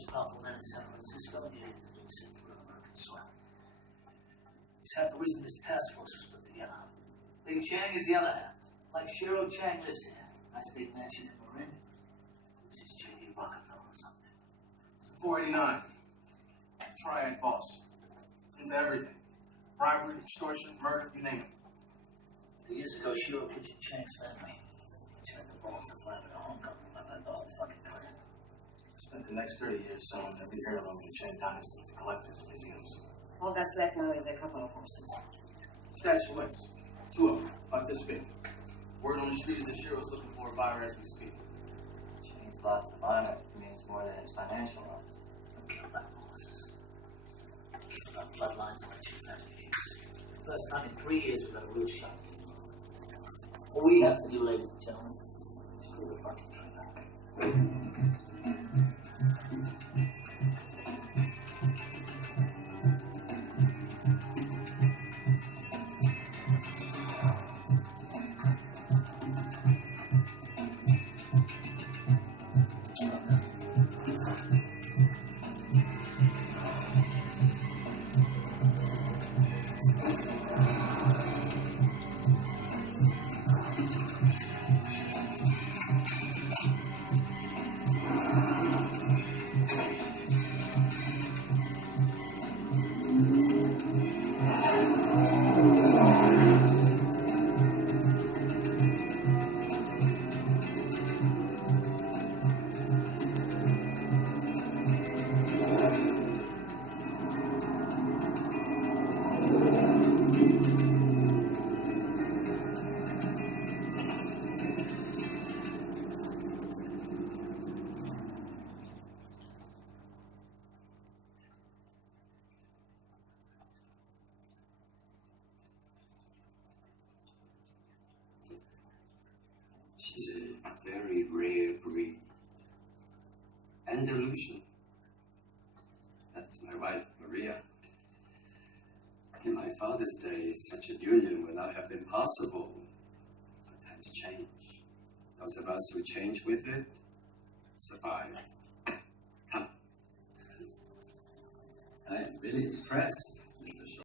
most powerful man in San Francisco, and he's the new set for American soil. He's half the reason this task force was put together. Big Chang is the other half. Like Shiro Chang lives here. Nice big mansion in Marin. This is J.D. Rockefeller or something. It's a 489. Triad boss. Into everything. Bribery, extortion, murder, you name it. 2 years ago, Shiro pictured Chang's family. He had the balls to fly to homecoming about the whole fucking clan. Spent the next 30 years selling every heirloom in the Chang dynasty to collectors and museums. All that's left now is a couple of horses. Statuettes. 2 of them, about this big. Word on the street is that Shiro's looking for a buyer as we speak. Chang's loss of honor means more than his financial loss. Don't care about horses. Care about bloodlines and my two family feuds. First time in 3 years we've got a real shot. What we have to do, ladies and gentlemen, is pull the fucking trigger. She's a very rare breed. Andalusian. That's my wife, Maria. In my father's day, such a union would not have been possible. But times change. Those of us who change with it, survive. Come. I am really impressed.